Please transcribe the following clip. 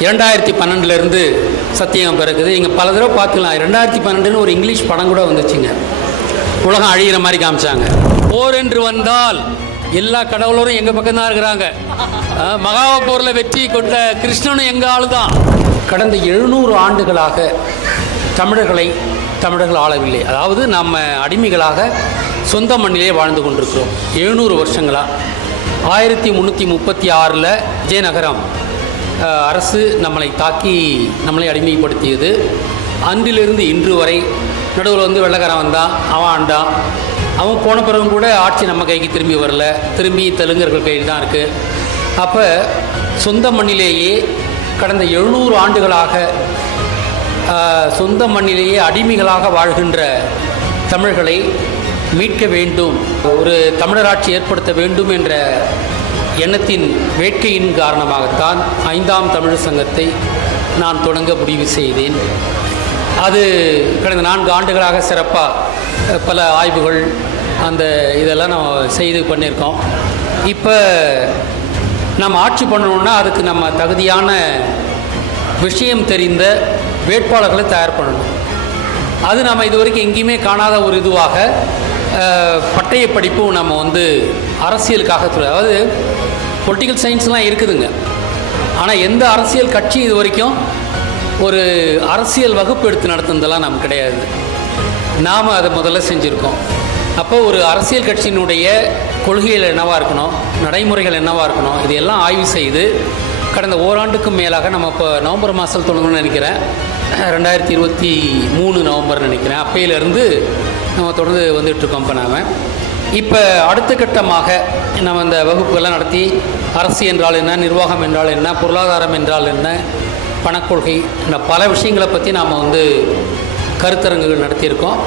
இரண்டாயிரத்தி பன்னெண்டுலேருந்து சத்தியம் பிறகுது இங்கே பல தடவை பார்த்துக்கலாம். ரெண்டாயிரத்தி பன்னெண்டுன்னு ஒரு இங்கிலீஷ் படம் கூட வந்துச்சுங்க. உலகம் அழிகிற மாதிரி காமிச்சாங்க. போர் என்று வந்தால் எல்லா கடவுளரும் எங்கள் பக்கம் தான் இருக்கிறாங்க அஹ், போரில் வெற்றி கொண்ட கிருஷ்ணனும் எங்கள் ஆளு தான் கடந்த எழுநூறு ஆண்டுகளாக தமிழர்களை தமிழர்கள் ஆளவில்லை. அதாவது நம்ம அடிமைகளாக சொந்த மண்ணிலே வாழ்ந்து கொண்டிருக்கிறோம். எழுநூறு வருஷங்களாக ஆயிரத்தி முந்நூற்றி முப்பத்தி ஆறில் விஜயநகரம். அரசு நம்மளை தாக்கி நம்மளை அடிமைப்படுத்தியது. அன்றிலிருந்து இன்று வரை நடுவில் வந்து வெள்ளக்காரன் வந்தான் அவன் ஆண்டான் அவன் போன பிறகும் கூட ஆட்சி நம்ம கைக்கு திரும்பி வரல. திரும்பி தெலுங்கர்கள் கையில் தான் இருக்குது அப்போ சொந்த மண்ணிலேயே கடந்த எழுநூறு ஆண்டுகளாக சொந்த மண்ணிலேயே அடிமைகளாக வாழ்கின்ற தமிழர்களை மீட்க வேண்டும். ஒரு தமிழராட்சி ஏற்படுத்த வேண்டும் என்ற எண்ணத்தின் வேட்கையின் காரணமாகத்தான் ஐந்தாம் தமிழ் சங்கத்தை நான் தொடங்க முடிவு செய்தேன். அது கடந்த நான்கு ஆண்டுகளாக சிறப்பாக பல ஆய்வுகள் அந்த இதெல்லாம் நம்ம செய்து பண்ணியிருக்கோம். இப்போ நம்ம ஆட்சி பண்ணணுன்னா அதுக்கு நம்ம தகுதியான விஷயம் தெரிந்த வேட்பாளர்களை தயார் பண்ணணும். அது நம்ம இது வரைக்கும் எங்கேயுமே காணாத ஒரு இதுவாக பட்டய படிப்பும் நம்ம வந்து அரசியலுக்காக அதாவது பொலிட்டிக்கல் சயின்ஸ்லாம் இருக்குதுங்க. ஆனால் எந்த அரசியல் கட்சி இது வரைக்கும் ஒரு அரசியல் வகுப்பு எடுத்து நடத்துனதெல்லாம் நமக்கு கிடையாது. நாம் அதை முதல்ல செஞ்சுருக்கோம். அப்போ ஒரு அரசியல் கட்சியினுடைய கொள்கைகள் என்னவாக இருக்கணும்? நடைமுறைகள் என்னவாக இருக்கணும்? இதையெல்லாம் ஆய்வு செய்து கடந்த ஓராண்டுக்கும் மேலாக நம்ம இப்போ நவம்பர் மாதத்தில் தொடங்கணும்னு நினைக்கிறேன். ரெண்டாயிரத்தி இருபத்தி மூணு நவம்பர் நினைக்கிறேன். அப்பையிலேருந்து நம்ம தொடர்ந்து வந்துட்டுருக்கோம் இப்போ நாம். இப்போ அடுத்த கட்டமாக நம்ம இந்த வகுப்புகள்லாம் நடத்தி அரசு என்றால் என்ன நிர்வாகம் என்றால் என்ன பொருளாதாரம் என்றால் என்ன பணக்கொள்கை இந்த பல விஷயங்களை பற்றி நாம் வந்து கருத்தரங்குகள் நடத்தியிருக்கோம்.